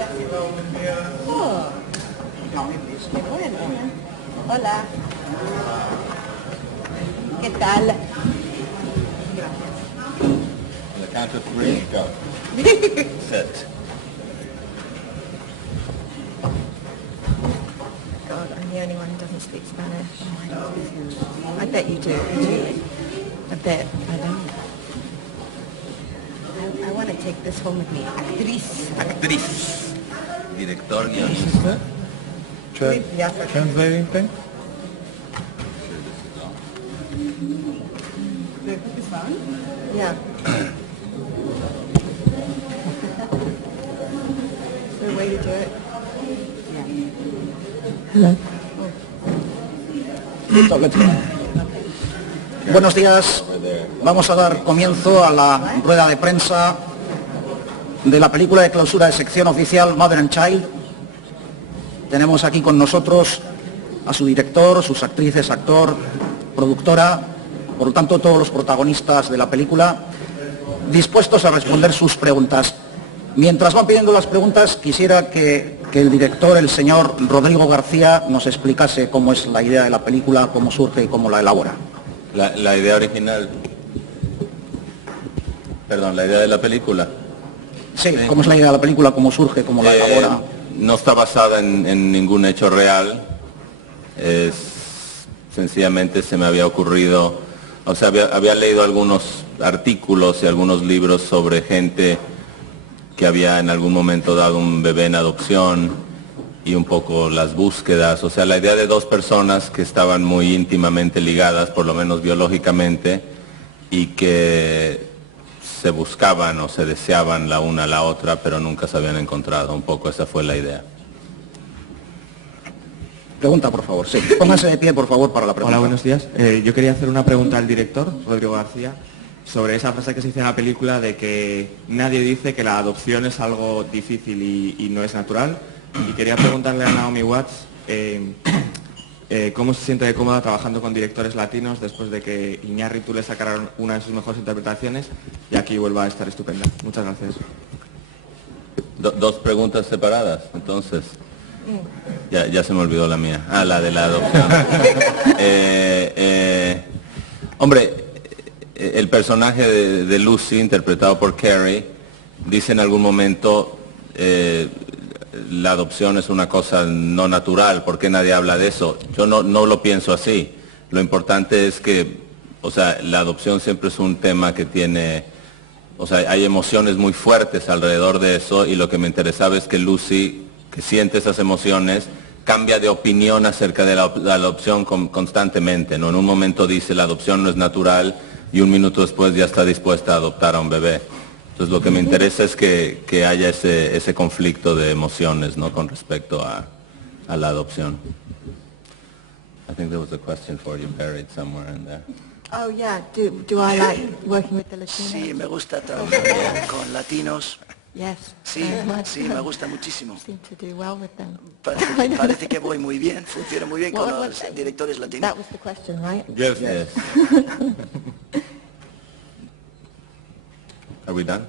Oh, qué bueno. Hola. ¿Qué tal? On the count of three, go. Sit. God, I'm the only one who doesn't speak Spanish. I bet you do. I bet. I don't. I want to take this home with me. Actriz. Actriz. Director, guionista. ¿Es usted? Translating thing? Yeah. Is there a way to do it? Hello. Buenos días. Vamos a dar comienzo a la rueda de prensa de la película de clausura de sección oficial Mother and Child. Tenemos aquí con nosotros a su director, sus actrices, actor, productora, por lo tanto todos los protagonistas de la película, dispuestos a responder sus preguntas. Mientras van pidiendo las preguntas, quisiera que el director, el señor Rodrigo García, nos explicase cómo es la idea de la película, cómo surge y cómo la elabora. La idea original. Perdón, la idea de la película. Sí, cómo es la idea de la película, cómo surge, cómo la elabora. No está basada en ningún hecho real. Sencillamente se me había ocurrido, o sea, había leído algunos artículos y algunos libros sobre gente que había en algún momento dado un bebé en adopción y un poco las búsquedas, o sea, la idea de dos personas que estaban muy íntimamente ligadas, por lo menos biológicamente, y que se buscaban o se deseaban la una a la otra, pero nunca se habían encontrado. Un poco esa fue la idea. Pregunta, por favor. Sí, pónganse de pie, por favor, para la pregunta. Hola, buenos días. Yo quería hacer una pregunta al director, Rodrigo García, sobre esa frase que se dice en la película de que nadie dice que la adopción es algo difícil y no es natural. Y quería preguntarle a Naomi Watts cómo se siente cómoda trabajando con directores latinos después de que Iñárritu le sacara una de sus mejores interpretaciones y aquí vuelva a estar estupenda. Muchas gracias. Dos preguntas separadas, entonces. Ya se me olvidó la mía. Ah, la de la adopción. Hombre, el personaje de Lucy, interpretado por Carrie, dice en algún momento la adopción es una cosa no natural, ¿por qué nadie habla de eso? Yo no lo pienso así. Lo importante es que, o sea, la adopción siempre es un tema que tiene, o sea, hay emociones muy fuertes alrededor de eso y lo que me interesaba es que Lucy, que siente esas emociones, cambia de opinión acerca de la adopción constantemente, ¿no? En un momento dice la adopción no es natural y un minuto después ya está dispuesta a adoptar a un bebé. Entonces lo que me interesa es que haya ese conflicto de emociones, ¿no? Con respecto a la adopción. I think there was a question for you buried somewhere in there. Oh yeah, do I like working with the Latinos? Sí, me gusta trabajar con latinos. Yes. Sí, sí, me gusta muchísimo. Seem to do well with them. Parece que voy muy bien, funciono muy bien con los directores latinos. That was the question, right? Yes. Are we done?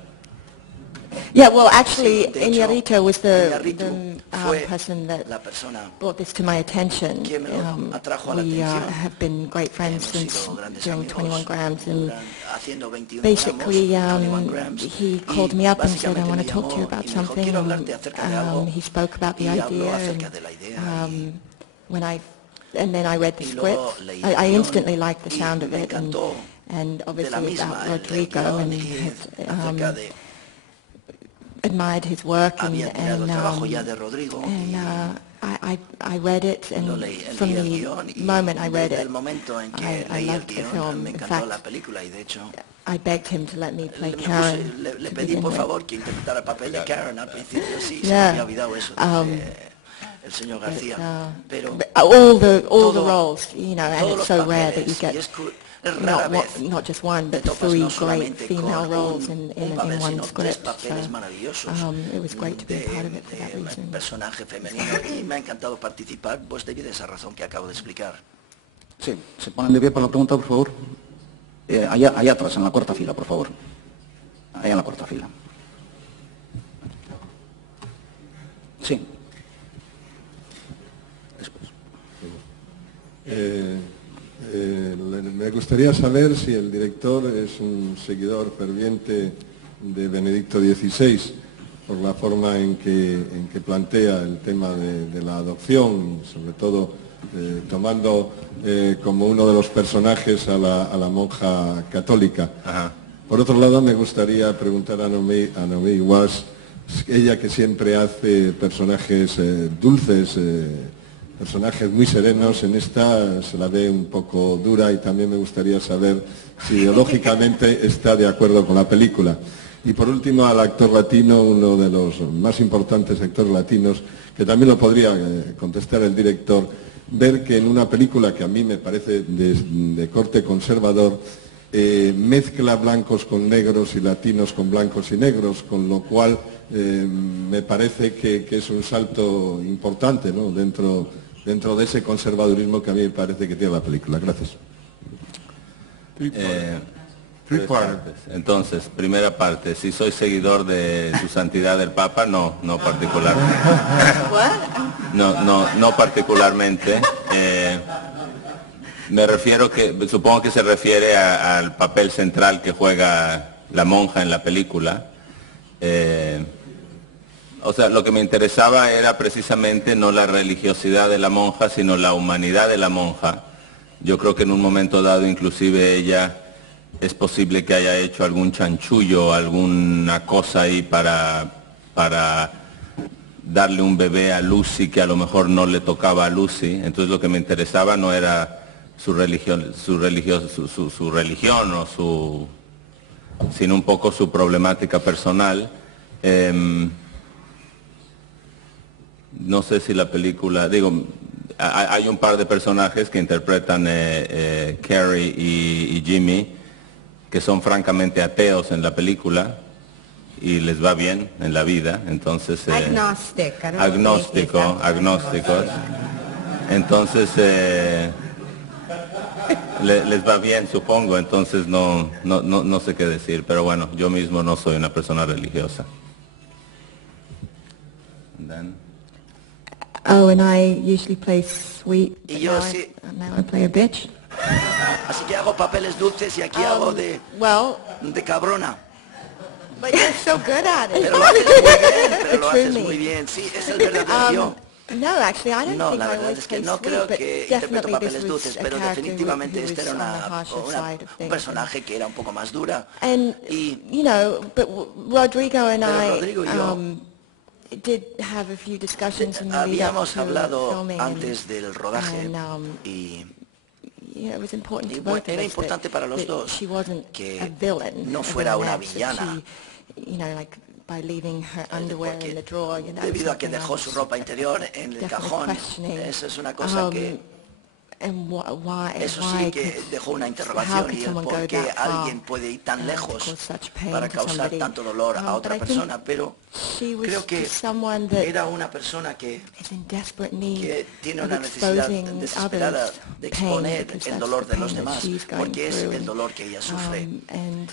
Yeah, well, actually, Sí, de hecho, Iñárritu was the Iñárritu fue person that la persona brought this to my attention. que me lo atrajo a la We atención. have been great friends Hemos since sido grandes doing amigos 21 grams, and haciendo 21 basically gramos, 21 grams, he called me up and said, I básicamente want me to talk to you llamó about y me dijo, something. quiero hablarte acerca de algo, He spoke about the y habló idea, acerca de la idea, and then I read the y script. luego leí el I guión, instantly liked the y sound of me it, encantó and de la obviously misma, about el Rodrigo, guión and y acerca de admired his work, había admirado el trabajo ya de Rodrigo y I read it, lo and leí from el the guión y moment I read desde it, el momento en que I leí el loved the guión film. me In encantó la fact, película y de hecho I begged him to let me play le Karen. le to pedí begin por with. favor que interpretara el papel de Karen al principio, sí, se me Yeah. había olvidado eso el señor García, pero But all the todo- roles, you know, and todos it's los so rare that you papeles, y get es rara vez not just one, but te topas 3 no great solamente female con roles un in papel, one sino tres script. papeles So, maravillosos it was great to be a part of it for that de reason. personaje femenino y me ha encantado participar pues debido a esa razón que acabo de explicar. Sí, se ponen de pie para la pregunta, por favor. Allá atrás, en la cuarta fila, por favor. Allá en la cuarta fila. Me gustaría saber si el director es un seguidor ferviente de Benedicto XVI, por la forma en que plantea el tema de la adopción, y sobre todo tomando como uno de los personajes a la monja católica. Ajá. Por otro lado, me gustaría preguntar a Noomi Wass, ella que siempre hace personajes dulces, personajes muy serenos, en esta se la ve un poco dura, y también me gustaría saber si ideológicamente está de acuerdo con la película. Y por último, al actor latino, uno de los más importantes actores latinos, que también lo podría contestar el director, ver que en una película que a mí me parece de corte conservador, mezcla blancos con negros y latinos con blancos y negros, con lo cual me parece que es un salto importante, ¿no?, dentro de ese conservadurismo que a mí me parece que tiene la película. Gracias. Tres partes. Entonces, primera parte, si soy seguidor de su santidad el Papa, no particularmente. No particularmente. Me refiero supongo que se refiere al papel central que juega la monja en la película. O sea, lo que me interesaba era precisamente no la religiosidad de la monja, sino la humanidad de la monja. Yo creo que en un momento dado, inclusive ella, es posible que haya hecho algún chanchullo, alguna cosa ahí para darle un bebé a Lucy que a lo mejor no le tocaba a Lucy. Entonces lo que me interesaba no era su religión sino un poco su problemática personal. No sé si la película, hay un par de personajes que interpretan Carrie y Jimmy, que son francamente ateos en la película y les va bien en la vida, entonces agnósticos, entonces les va bien, supongo, entonces no sé qué decir, pero bueno, yo mismo no soy una persona religiosa. Oh, and I usually play sweet, but Y yo sí. now I play a bitch. Así que hago papeles dulces y aquí hago de cabrona. But you're so good at it. Pero lo haces muy bien, pero The lo true haces me. muy bien. Sí, es el verdadero yo. No, actually, I don't No, think la I verdad always es que play no sweet, creo but que interpreto definitely papeles this was dulces, a pero character definitivamente who este era was on the harsher side of un things. personaje que era un poco más dura. And, Y you know, but Rodrigo and Pero I Rodrigo y yo did have a few discussions in the lead up habíamos to hablado filming, antes del rodaje y you know, it was important y to both of era us importante para los that dos she wasn't que a villain, no as fuera in una that, that villana. she, you know, like by leaving her underwear in the drawer, you know, debido a que something dejó I su was ropa interior en el definitely cajón. questioning. Eso es una cosa que And why, eso why sí que could- dejó una how interrogación could y el someone por go qué that far, alguien puede ir tan to lejos cause such pain para to causar somebody? tanto dolor a But otra I think persona, pero she was creo que just someone that era una persona que is in desperate need tiene of una necesidad exposing desesperada others' de pain, exponer because el that's dolor the de los pain that demás, she's going porque es through, el dolor que ella sufre. and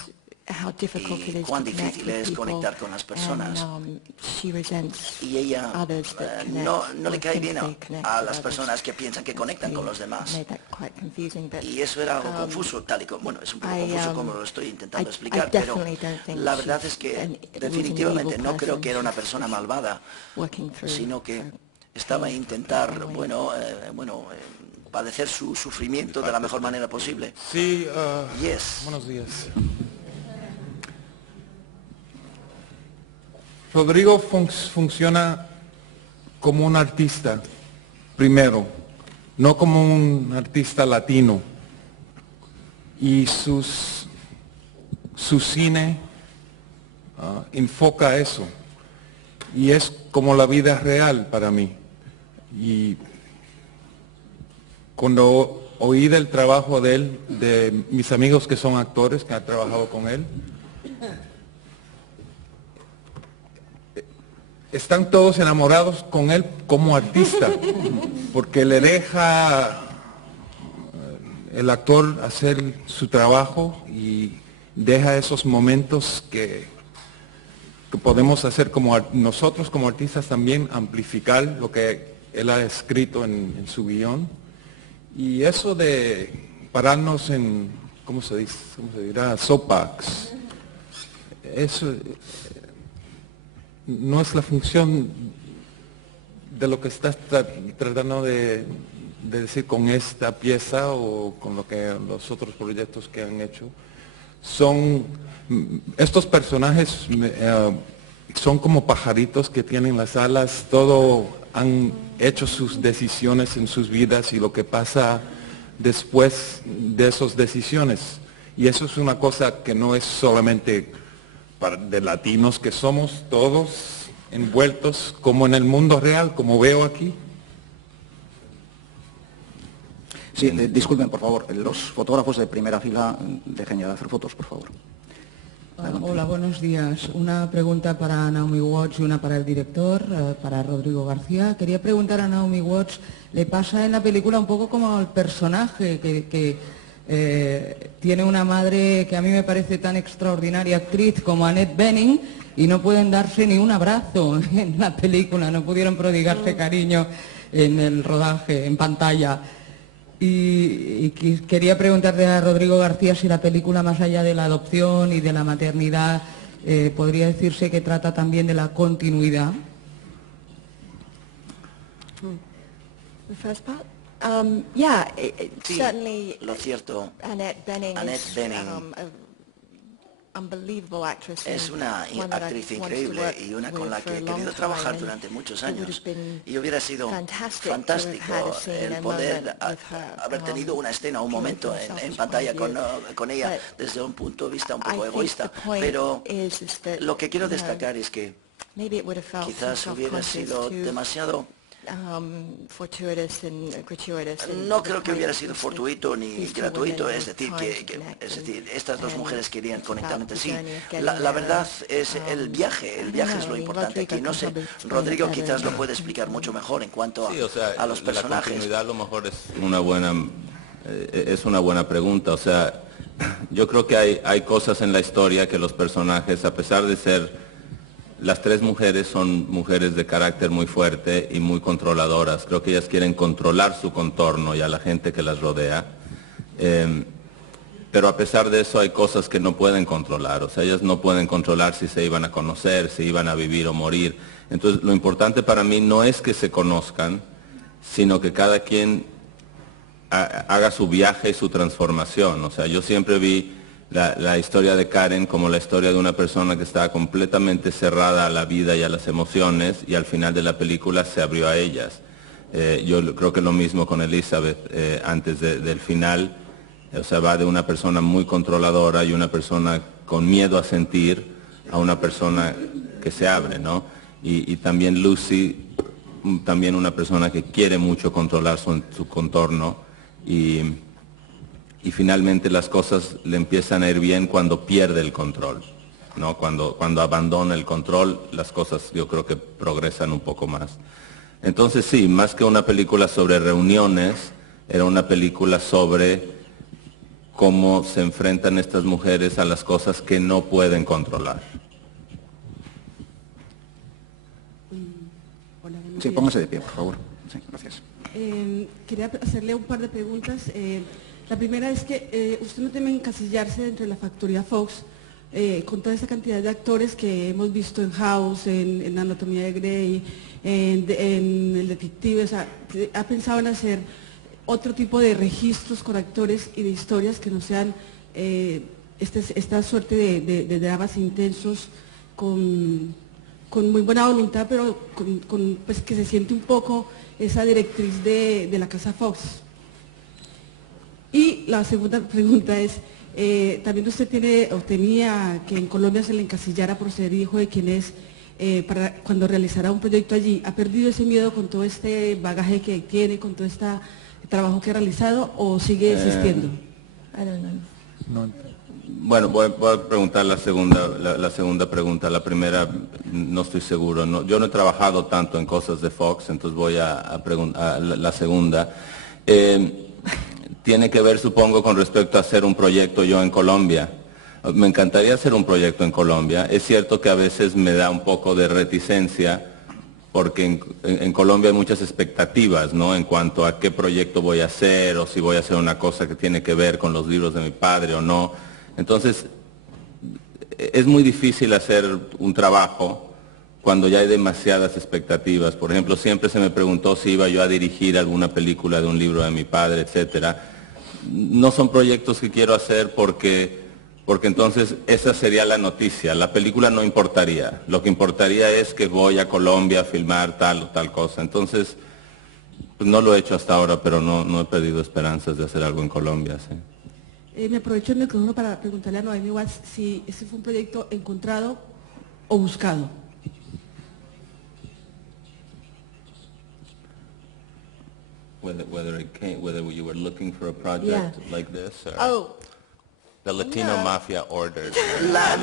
how difficult it Y is cuán to connect difícil with es people, conectar con las personas. and she resents Y ella others that connect no le or cae think bien they connect a with las others. personas que piensan que conectan con los demás. Made that quite confusing, but, Y eso era algo confuso, tal y como, bueno, es un poco I, confuso como lo estoy intentando I explicar, pero definitely don't think la verdad she's es que was an definitivamente evil no creo person que era una persona malvada, working through sino que her estaba a pain. intentar, padecer su sufrimiento de la mejor manera posible. Sí, Yes. buenos días. Rodrigo funciona como un artista, primero, no como un artista latino. Y su cine enfoca eso. Y es como la vida real para mí. Y cuando oí del trabajo de él, de mis amigos que son actores, que han trabajado con él, están todos enamorados con él como artista, porque le deja el actor hacer su trabajo y deja esos momentos que podemos hacer como nosotros como artistas también, amplificar lo que él ha escrito en su guión. Y eso de pararnos en, ¿cómo se dice? ¿Cómo se dirá? Soapbox. Eso no es la función de lo que estás tratando de decir con esta pieza o con los otros proyectos que han hecho. Estos personajes son como pajaritos que tienen las alas, todo han hecho sus decisiones en sus vidas y lo que pasa después de esas decisiones. Y eso es una cosa que no es solamente de latinos, que somos todos envueltos como en el mundo real, como veo aquí. Sí, disculpen, por favor, los fotógrafos de primera fila, dejen ya de hacer fotos, por favor. Hola, buenos días. Una pregunta para Naomi Watts y una para el director, para Rodrigo García. Quería preguntar a Naomi Watts, le pasa en la película un poco como al personaje que tiene una madre que a mí me parece tan extraordinaria actriz como Annette Bening y no pueden darse ni un abrazo en la película, no pudieron prodigarse cariño en el rodaje, en pantalla. Y quería preguntarle a Rodrigo García si la película, más allá de la adopción y de la maternidad, podría decirse que trata también de la continuidad. The first part? Yeah, Sí, certainly. lo cierto, Annette Bening, Annette Bening an unbelievable actress. es una one that actriz I've wanted to increíble work y una con with la for que a he long querido time, trabajar and durante muchos it would años. have been Y hubiera sido fantastic fantástico to have had a scene, el a poder moment with her, haber tenido una escena, un momento purely from a en selfish pantalla point of view. con ella But desde un punto de vista un I poco think egoísta. the point Pero is that, lo que quiero you know, destacar es que maybe it would have felt quizás too hubiera self-conscious, sido too, demasiado. fortuitous and gratuitous. And No the creo que point hubiera is sido that fortuito ni these two gratuito, women es were decir, trying to connect estas dos and mujeres querían it's conectar about entre the sí. journey of getting La there. verdad es el viaje I don't es lo know, importante aquí. No sé, Rodrigo can probably Rodrigo explain it quizás lo better. puede explicar mucho mejor en cuanto Sí, o sea, a los la personajes. continuidad a lo mejor es una buena pregunta. O sea, yo creo que hay cosas en la historia que los personajes, a pesar de ser, las tres mujeres son mujeres de carácter muy fuerte y muy controladoras. Creo que ellas quieren controlar su contorno y a la gente que las rodea. Pero a pesar de eso hay cosas que no pueden controlar. O sea, ellas no pueden controlar si se iban a conocer, si iban a vivir o morir. Entonces, lo importante para mí no es que se conozcan, sino que cada quien haga su viaje y su transformación. O sea, yo siempre vi la historia de Karen como la historia de una persona que estaba completamente cerrada a la vida y a las emociones y al final de la película se abrió a ellas. Yo creo que lo mismo con Elizabeth antes del final. O sea, va de una persona muy controladora y una persona con miedo a sentir a una persona que se abre, ¿no? Y también Lucy, también una persona que quiere mucho controlar su contorno y finalmente las cosas le empiezan a ir bien cuando pierde el control, ¿no? Cuando abandona el control, las cosas yo creo que progresan un poco más. Entonces sí, más que una película sobre reuniones, era una película sobre cómo se enfrentan estas mujeres a las cosas que no pueden controlar. Hola, buenos Sí, días. póngase de pie, por favor. Sí, gracias. Quería hacerle un par de preguntas. La primera es que usted no teme encasillarse dentro de la factoría Fox con toda esa cantidad de actores que hemos visto en House, en Anatomía de Grey, en El Detective. O sea, ¿ha pensado en hacer otro tipo de registros con actores y de historias que no sean esta suerte de dramas intensos con muy buena voluntad, pero pues que se siente un poco esa directriz de la casa Fox? Y la segunda pregunta es, también usted tenía que en Colombia se le encasillara por ser hijo de quien es, para cuando realizara un proyecto allí. ¿Ha perdido ese miedo con todo este bagaje que tiene, con todo este trabajo que ha realizado, o sigue existiendo? I don't know. Bueno, voy a preguntar la segunda pregunta. La primera no estoy seguro. No, yo no he trabajado tanto en cosas de Fox, entonces voy a preguntar la segunda. Tiene que ver, supongo, con respecto a hacer un proyecto yo en Colombia. Me encantaría hacer un proyecto en Colombia. Es cierto que a veces me da un poco de reticencia porque en Colombia hay muchas expectativas, ¿no? En cuanto a qué proyecto voy a hacer, o si voy a hacer una cosa que tiene que ver con los libros de mi padre o no. Entonces, es muy difícil hacer un trabajo cuando ya hay demasiadas expectativas. Por ejemplo, siempre se me preguntó si iba yo a dirigir alguna película de un libro de mi padre, etcétera. No son proyectos que quiero hacer porque entonces esa sería la noticia. La película no importaría. Lo que importaría es que voy a Colombia a filmar tal o tal cosa. Entonces, pues no lo he hecho hasta ahora, pero no he perdido esperanzas de hacer algo en Colombia, sí. Me aprovecho el micrófono para preguntarle a Noemi Watts si ese fue un proyecto encontrado o buscado. Whether you were looking for a project like this, or the Latino mafia ordered. La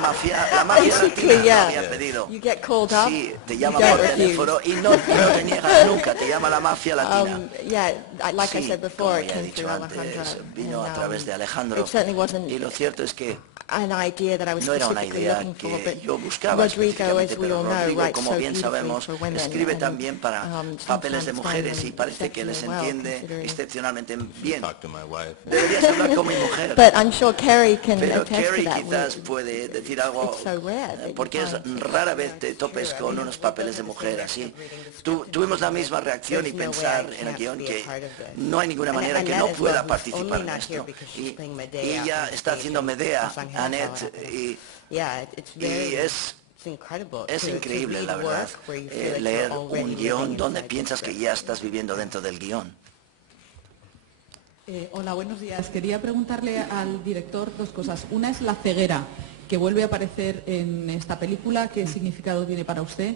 mafia Basically, latina había pedido. You get called up, Sí, te you llama don't por refuse. teléfono y no te niegas nunca, te llama la mafia latina. Like I Sí, said before, como it ya he came dicho through antes, Alejandro. vino a través de Alejandro. It certainly wasn't Y lo cierto es que an idea that I was no era una specifically idea looking for, que but yo buscaba Rodrigo, específicamente, as we pero all know, Rodrigo, writes como so bien beautifully sabemos, for women, escribe and, también para papeles de sometimes mujeres find y them parece que les exceptionally well, entiende considering- excepcionalmente bien. Talk to my wife. Deberías hablar con mi mujer. But I'm sure Kerry can Pero attest Kerry to that. quizás puede decir algo, It's so rare that you porque es find rara vez te topes con unos papeles de mujer así. Tuvimos la misma reacción y pensar en el guión que no hay ninguna manera que no pueda participar en esto. Y ella está haciendo Medea, Annette, y es increíble, la verdad, leer un guión donde piensas que ya estás viviendo dentro del guión. Hola, buenos días. Quería preguntarle al director dos cosas. Una es la ceguera, que vuelve a aparecer en esta película. ¿Qué significado tiene para usted?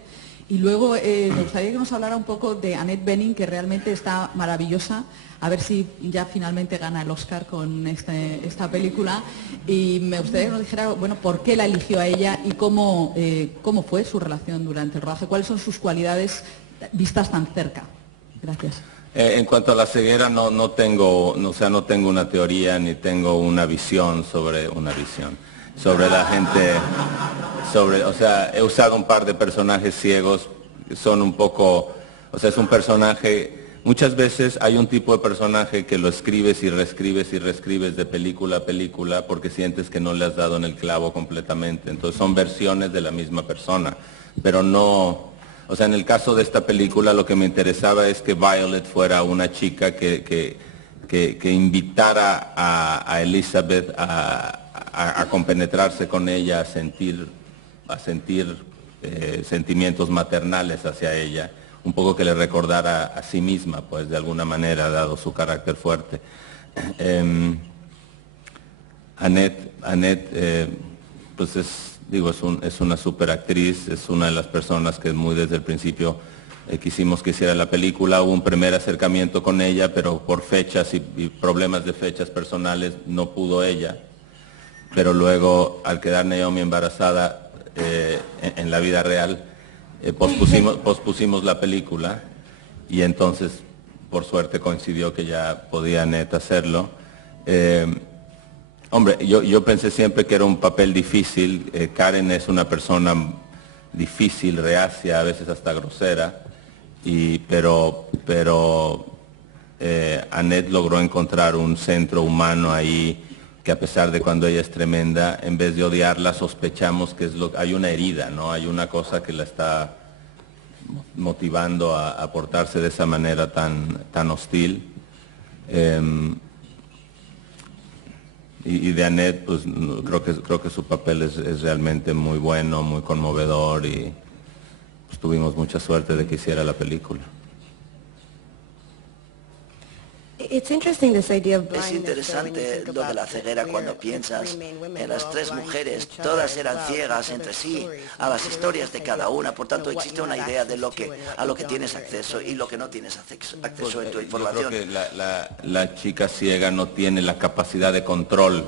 Y luego me gustaría que nos hablara un poco de Annette Bening, que realmente está maravillosa. A ver si ya finalmente gana el Oscar con esta película. Y me gustaría que nos dijera, bueno, por qué la eligió a ella y cómo fue su relación durante el rodaje. ¿Cuáles son sus cualidades vistas tan cerca? Gracias. En cuanto a la ceguera, no tengo una teoría ni tengo una visión sobre la gente, o sea, he usado un par de personajes ciegos que son un poco, o sea, es un personaje, muchas veces hay un tipo de personaje que lo escribes y reescribes de película a película porque sientes que no le has dado en el clavo completamente, entonces son versiones de la misma persona, pero no. O sea, en el caso de esta película lo que me interesaba es que Violet fuera una chica que invitara a Elizabeth a compenetrarse con ella, a sentir sentimientos maternales hacia ella, un poco que le recordara a sí misma, pues de alguna manera, dado su carácter fuerte. Annette pues es una super actriz, es una de las personas que muy desde el principio quisimos que hiciera la película. Hubo un primer acercamiento con ella, pero por fechas y problemas de fechas personales no pudo ella. Pero luego, al quedar Naomi embarazada en la vida real, pospusimos la película y entonces, por suerte, coincidió que ya podía Annette hacerlo. Hombre, yo pensé siempre que era un papel difícil. Karen es una persona difícil, reacia, a veces hasta grosera, pero Annette logró encontrar un centro humano ahí que, a pesar de cuando ella es tremenda, en vez de odiarla, sospechamos que hay una herida, ¿no? Hay una cosa que la está motivando a portarse de esa manera tan hostil. Y de Annette, pues creo que su papel es realmente muy bueno, muy conmovedor y pues, tuvimos mucha suerte de que hiciera la película. It's interesting this idea of Es blindness, though, when you interesante think lo de about la ceguera it, cuando where the piensas three main women en were las all tres blind to mujeres, each other todas as eran well, ciegas to entre their sí stories. a las So there is historias this de idea cada of, una, por tanto what you existe una have idea de access lo to que and what a you lo que don't tienes have acceso access y lo que no tienes acceso en tu Yo creo información. que la chica ciega no tiene la capacidad de control,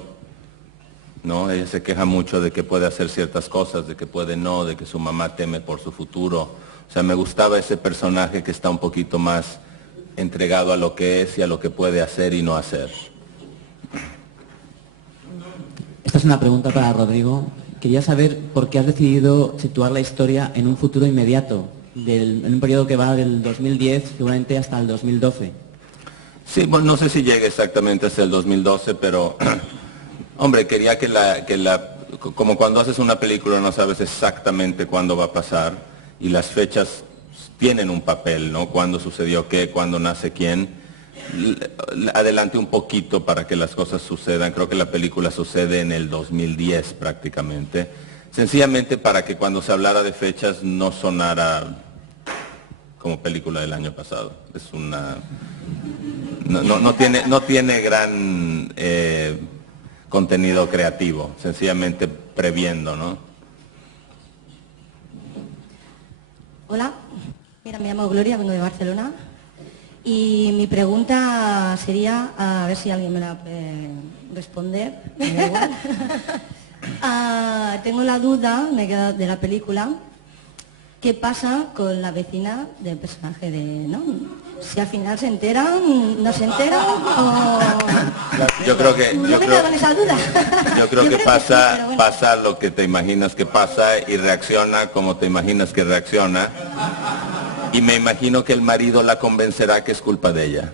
¿no? Ella se queja mucho de que puede hacer ciertas cosas, de que puede no, de que su mamá teme por su futuro. O sea, me gustaba ese personaje que está un poquito más entregado a lo que es y a lo que puede hacer y no hacer. Esta es una pregunta para Rodrigo. Quería saber por qué has decidido situar la historia en un futuro inmediato en un periodo que va del 2010 seguramente hasta el 2012. Sí, bueno, no sé si llegue exactamente hasta el 2012, pero, hombre, quería como cuando haces una película no sabes exactamente cuándo va a pasar, y las fechas tienen un papel, ¿no? Cuándo sucedió qué, cuándo nace quién. Adelante un poquito para que las cosas sucedan. Creo que la película sucede en el 2010 prácticamente. Sencillamente para que cuando se hablara de fechas no sonara como película del año pasado. Es una... No tiene gran contenido creativo, sencillamente previendo, ¿no? Hola, mira, me llamo Gloria, vengo de Barcelona y mi pregunta sería, a ver si alguien me la puede responder, me da igual. Tengo la duda de la película, ¿qué pasa con la vecina del personaje de ¿no? Si al final se enteran, no se enteran o... Yo creo que... No me quedo con esa duda. Yo creo que sí, pasa, bueno. pasa lo que te imaginas que pasa y reacciona como te imaginas que reacciona. Y me imagino que el marido la convencerá que es culpa de ella.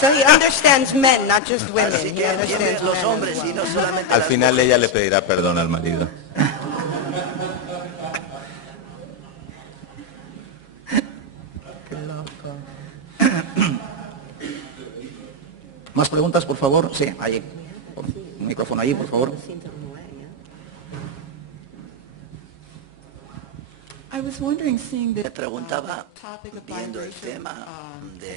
So he understands men, not just women. Así que He entiendes understands los men hombres as y well. no solamente Al las final mujeres. ella le pedirá perdón al marido. Qué loco. ¿Más preguntas, por favor? Sí, ahí. Un micrófono ahí, por favor. I was wondering, seeing Me that preguntaba, topic of viendo el biracial, tema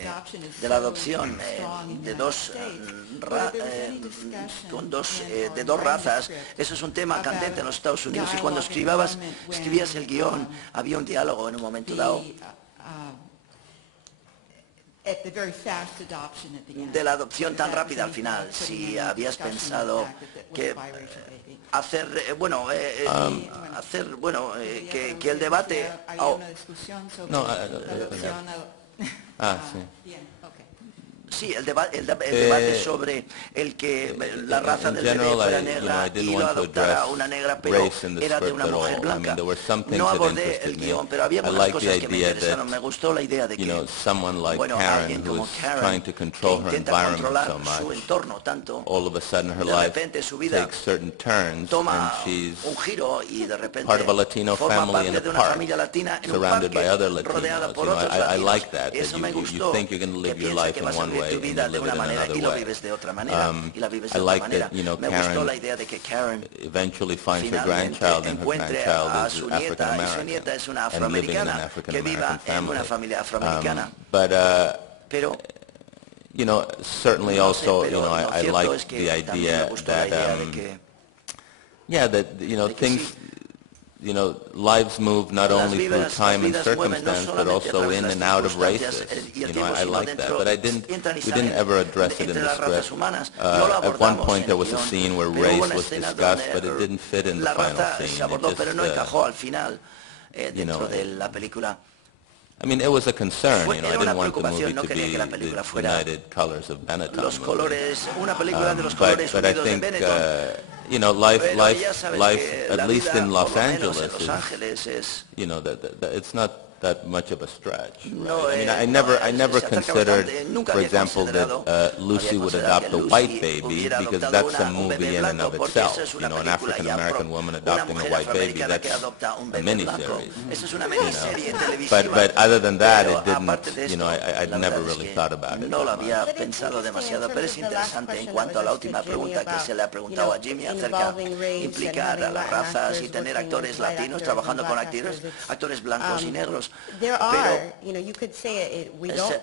adoption is de la so adopción strong in de the dos, United States, con de dos razas, eso es un tema candente en los Estados Unidos, y cuando escribías el guión, había un diálogo en un momento dado at the very fast adoption at the end. de la adopción tan rápida al final. Si habías pensado que hacer, que el debate... Había una discusión sobre No, la adopción. sí. Bien, ok. Sí, el debate sobre el que la raza del bebé fuera negra y lo adoptara una negra, pero era de una mujer blanca. No abordé el guión, pero había muchas cosas que me interesaron. Me gustó la idea de que, bueno, alguien como Karen, que intenta controlar su entorno tanto, de repente su vida toma un giro y de repente forma parte de una familia latina en un parque rodeada por otros latinos. Eso me gustó, que piensa que vas a vivir tu vida de una manera y lo vives de otra manera y la vives de otra manera. Me gustó la idea de que Karen finalmente encuentre a su nieta y su nieta es una afroamericana que viva en una familia afroamericana. Pero certainly no sé, also, pero I lo cierto like es que the también me idea gustó la idea de que things, lives move not only through time and circumstance, but also in and out of races. I like that, but we didn't ever address it in the script. At one point there was a scene where race was discussed, but it didn't fit in the final scene. se abordó, pero no encajó al final dentro de la película. I mean, it was a concern, I Era didn't una want the movie preocupación, no to quería be que la película the fuera United Colors of Benetton los movie. colores, una película de los colores But I unidos de think, Benetton. life, Pero ya sabes que at la least vida, in por Los lo menos Angeles, en Los Ángeles es... that it's not that much of a stretch. No, right? I mean, I never se acerca considered, bastante. Nunca for había example, considerado, that Lucy would adopt a white baby, hubiera because adoptado that's a un movie bebé in and blanco, of porque itself. esa es una An película African ya American woman una adopting a mujer white baby, afroamericana que that's adopta un a bebé blanco. miniseries. Esa es una miniserie televisiva. But other than that, Pero it didn't, aparte de esto, I'd la never verdad es really que thought about it. no lo that había much. pensado demasiado, pero es interesante en cuanto a la última pregunta que se le ha preguntado a Jimmy acerca de implicar a las razas y tener actores latinos trabajando con actores blancos y negros. Pero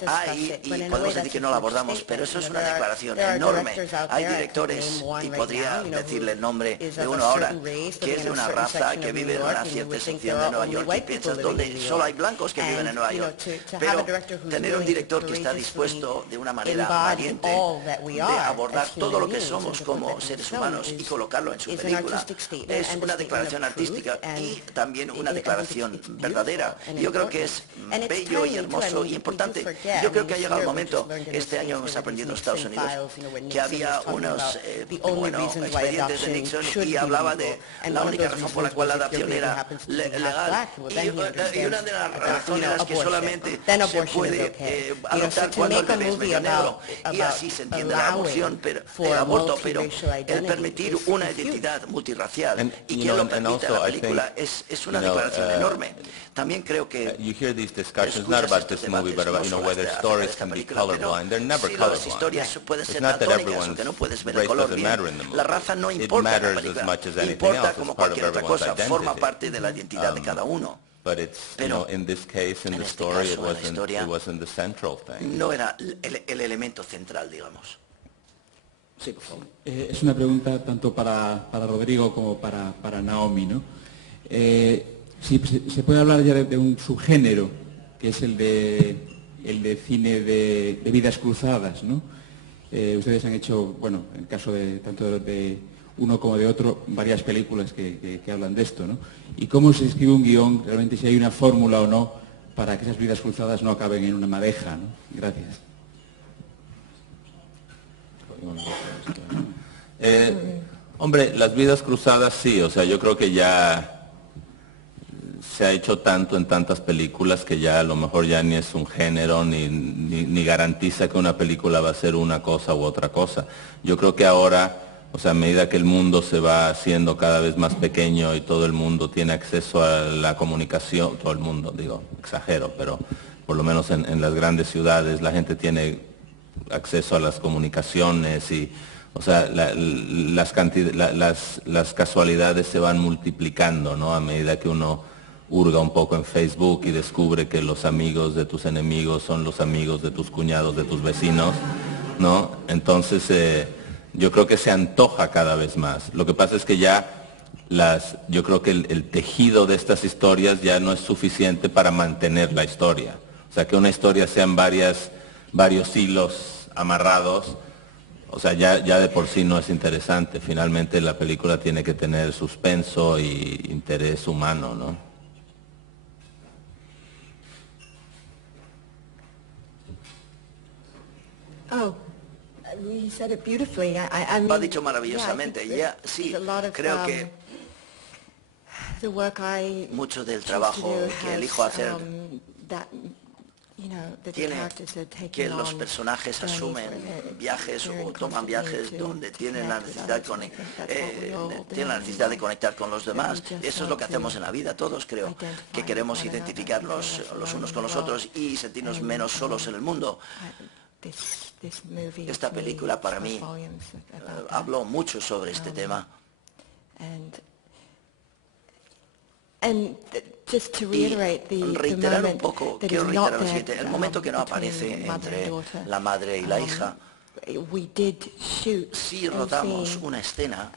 hay, y podemos decir que no la abordamos, pero eso es una declaración enorme. Hay directores, y podría decirle el nombre de uno ahora, que es de una raza que vive en una cierta sección de Nueva York y piensas donde solo hay blancos que viven en Nueva York. Pero tener un director que está dispuesto de una manera valiente de abordar todo lo que somos como seres humanos y colocarlo en su película es una declaración artística y también una declaración verdadera. Y yo creo creo que es bello y hermoso y importante. Yo creo que ha llegado el momento, este año hemos aprendido en Estados Unidos, que había unos expedientes de Nixon y hablaba de la única razón por la cual la adopción era legal. Y una de las razones es que solamente se puede adoptar cuando el bebé es medio negro. Y así se entiende la aborto, pero el permitir una identidad multirracial y que lo permite la película es una declaración enorme. También creo que you hear these discussions not about this movie, but about whether stories can be colorblind. They're never colorblind. It's not that everyone's race doesn't matter in the movie. La raza no It importa en la matters as película, much as anything importa else. como It's part of cualquier otra everyone's cosa, forma identity. parte de la identidad de cada uno. But it's, you know, in this case, in the story, caso, it wasn't the central thing. No era el elemento central, digamos. Sí, por favor. Es una pregunta tanto para Rodrigo como para Naomi, ¿no? Si se puede hablar ya de un subgénero, que es el de cine de vidas cruzadas, ¿no? Ustedes han hecho, bueno, en el caso de tanto de uno como de otro, varias películas que hablan de esto, ¿no? Y cómo se escribe un guión, realmente si hay una fórmula o no, para que esas vidas cruzadas no acaben en una madeja, ¿no? Gracias. Hombre, las vidas cruzadas sí, o sea, yo creo que ya se ha hecho tanto en tantas películas que ya a lo mejor ya ni es un género, ni garantiza que una película va a ser una cosa u otra cosa. Yo creo que ahora, o sea, a medida que el mundo se va haciendo cada vez más pequeño y todo el mundo tiene acceso a la comunicación, todo el mundo, digo, exagero, pero por lo menos en las grandes ciudades la gente tiene acceso a las comunicaciones y, o sea, las casualidades se van multiplicando, ¿no? A medida que uno hurga un poco en Facebook y descubre que los amigos de tus enemigos son los amigos de tus cuñados, de tus vecinos, ¿no? Entonces, yo creo que se antoja cada vez más. Lo que pasa es que ya yo creo que el tejido de estas historias ya no es suficiente para mantener la historia. O sea, que una historia sean varios hilos amarrados, o sea, ya de por sí no es interesante. Finalmente la película tiene que tener suspenso y interés humano, ¿no? Oh, he said it beautifully. I mean, Lo ha dicho maravillosamente. Ya, sí, creo que mucho del trabajo que elijo hacer tiene que los personajes asumen viajes o toman viajes donde tienen la necesidad de conectar con los demás. Eso es lo que hacemos en la vida, todos creo, que queremos identificarnos los unos con los otros y sentirnos menos solos en el mundo. Esta película para mí habló mucho sobre este tema. Y reiterar un poco, quiero reiterar lo siguiente, el momento que no aparece entre la madre y la hija, sí rodamos una escena,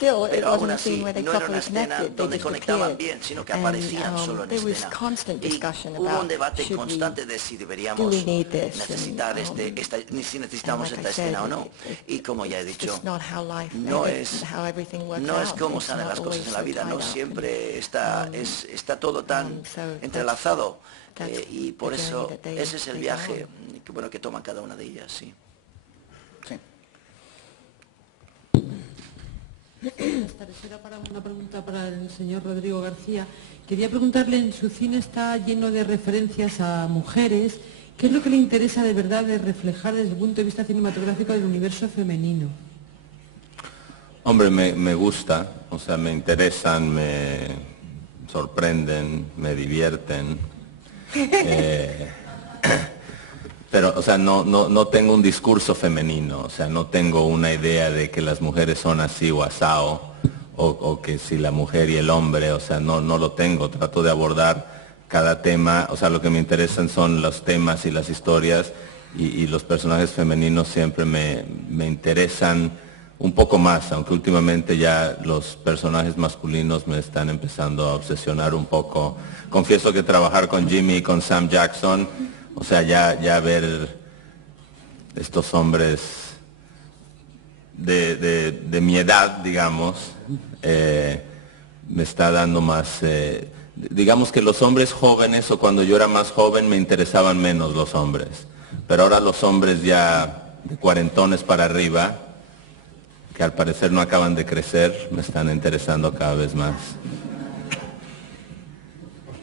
pero aún así no era una escena donde conectaban bien, sino que aparecían solo en escena. Y hubo un debate constante de si deberíamos necesitar si necesitamos esta escena o no. Y como ya he dicho, no es como salen las cosas en la vida, no siempre está todo tan entrelazado. Y por eso ese es el viaje que toman cada una de ellas, sí. Buenas tardes. Era una pregunta para el señor Rodrigo García. Quería preguntarle, en su cine está lleno de referencias a mujeres. ¿Qué es lo que le interesa de verdad de reflejar desde el punto de vista cinematográfico del universo femenino? Hombre, me gusta, o sea, me interesan, me sorprenden, me divierten. Pero, o sea, no tengo un discurso femenino, o sea, no tengo una idea de que las mujeres son así o asao, o que si la mujer y el hombre, o sea, no lo tengo. Trato de abordar cada tema, o sea, lo que me interesan son los temas y las historias, y los personajes femeninos siempre me interesan un poco más, aunque últimamente ya los personajes masculinos me están empezando a obsesionar un poco. Confieso que trabajar con Jimmy y con Sam Jackson, o sea, ya ver estos hombres de mi edad, digamos, me está dando más... digamos que los hombres jóvenes, o cuando yo era más joven, me interesaban menos los hombres. Pero ahora los hombres ya de cuarentones para arriba, que al parecer no acaban de crecer, me están interesando cada vez más.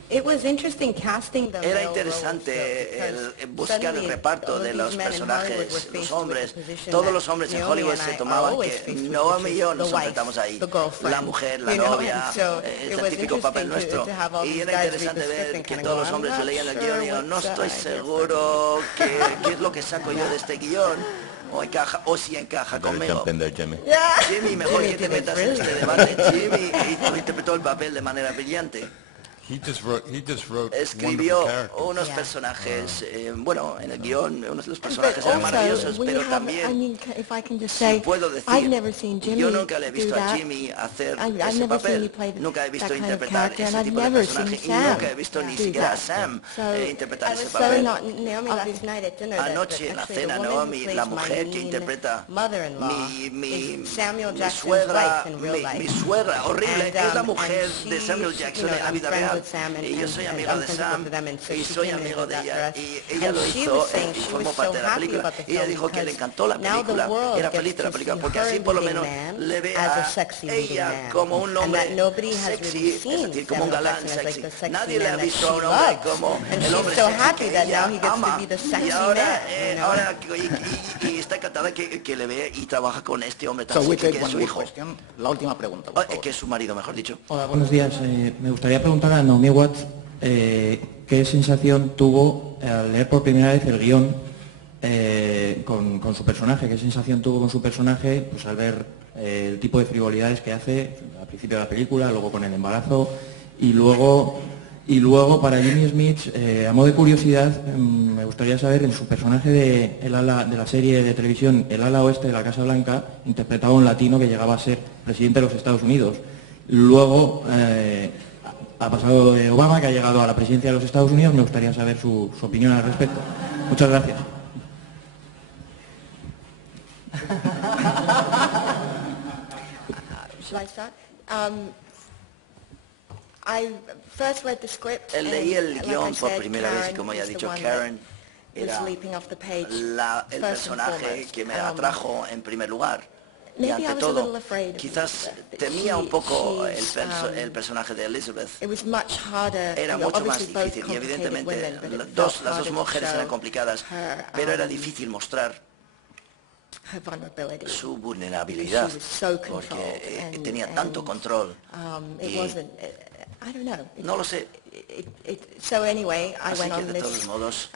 Era interesante buscar el reparto de los personajes, los hombres. Todos los hombres en Hollywood se tomaban que Naomi y yo nos enfrentamos ahí. La mujer, la novia, el típico papel nuestro. Y era interesante ver que todos los hombres se leían el guión y yo no estoy seguro qué es lo que saco yo de este guión. O encaja, o si encaja conmigo. Jimmy, mejor que interpretas en este debate. Jimmy interpretó el papel de manera brillante. Escribió unos personajes, bueno, en el guión, unos de los personajes eran maravillosos, pero también, puedo decir, yo nunca le he visto a Jimmy hacer ese papel, nunca he visto interpretar ese tipo de personaje, y nunca he visto ni siquiera a Sam interpretar ese papel. Anoche en la cena, Naomi, la mujer que interpreta mi suegra horrible, es la mujer de Samuel Jackson en la vida real. Y yo soy amigo de Sam y soy amigo de ella, y ella lo hizo y formó parte de la película, y ella dijo que le encantó la película, era feliz de la película porque así por lo menos le ve a ella como un hombre sexy, es decir, como un galán sexy. Nadie le ha visto a un hombre como el hombre sexy que ella ama, y ahora y está encantada que le ve y trabaja con este hombre tan sexy que es su hijo, la última pregunta, que es su marido, mejor dicho. Hola, buenos días. Me gustaría preguntar a Naomi Watts qué sensación tuvo al leer por primera vez el guión con su personaje, qué sensación tuvo con su personaje pues al ver el tipo de frivolidades que hace al principio de la película, luego con el embarazo y luego para Jimmy Smith, a modo de curiosidad, me gustaría saber en su personaje de la serie de televisión El ala oeste de la Casa Blanca, interpretaba a un latino que llegaba a ser presidente de los Estados Unidos. Luego ha pasado Obama, que ha llegado a la presidencia de los Estados Unidos. Me gustaría saber su opinión al respecto. Muchas gracias. Leí el guión por primera vez y como ya he dicho, Karen era el personaje que me atrajo en primer lugar. Y ante todo, quizás temía un poco el personaje de Elizabeth. Era mucho más difícil y evidentemente las dos mujeres eran complicadas, pero era difícil mostrar su vulnerabilidad porque tenía tanto control. No lo sé. Así que de todos modos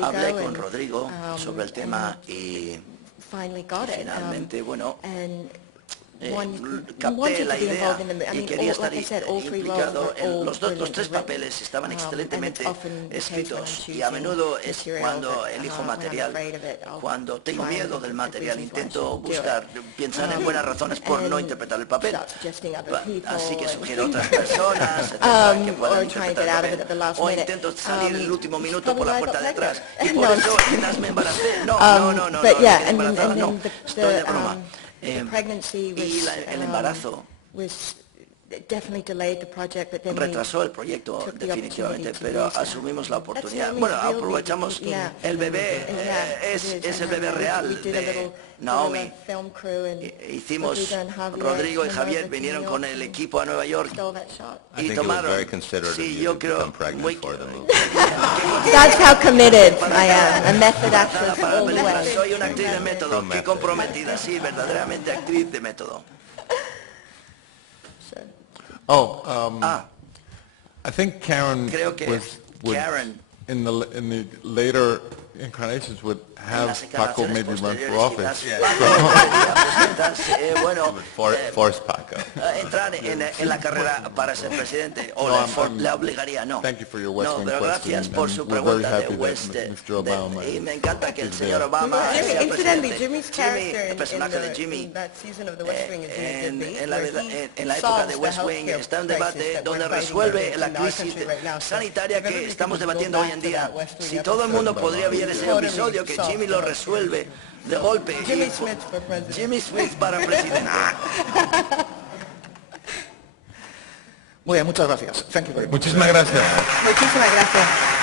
hablé con Rodrigo sobre el tema y finalmente, bueno, capté la idea y quería estar implicado en los tres papeles. Estaban excelentemente escritos y a menudo es cuando elijo material, cuando tengo miedo del material, intento pensar en buenas razones por no interpretar el papel, así que sugiero a otras personas que puedan interpretar el papel, o intento salir en el último minuto por la puerta de atrás y por eso quizás me embaracé. No, estoy de broma. Y el embarazo retrasó el proyecto definitivamente, pero asumimos la oportunidad. Bueno, aprovechamos el bebé, es el bebé real de Naomi. Rodrigo y Javier vinieron con el equipo a Nueva York y tomaron. Sí, yo creo muy. That's how committed I am. A method actress all the way. Soy una actriz de método, qué comprometida, sí, verdaderamente actriz de método. I think Karen Karen in the later incarnations would have Paco maybe run for office. Force Paco. Entrar en la carrera para ser presidente o le obligaría, no. No, pero gracias por su pregunta de West. Y me encanta que el señor Obama sea presidente. El personaje de Jimmy en la época de West Wing está un debate donde resuelve la crisis sanitaria que estamos debatiendo hoy en día. Si todo el mundo podría en ese episodio que Jimmy lo resuelve de golpe. Jimmy Smith for president. Jimmy Smith para presidente. Muy bien, muchas gracias. Thank you very much. Muchísimas gracias. Muchísimas gracias.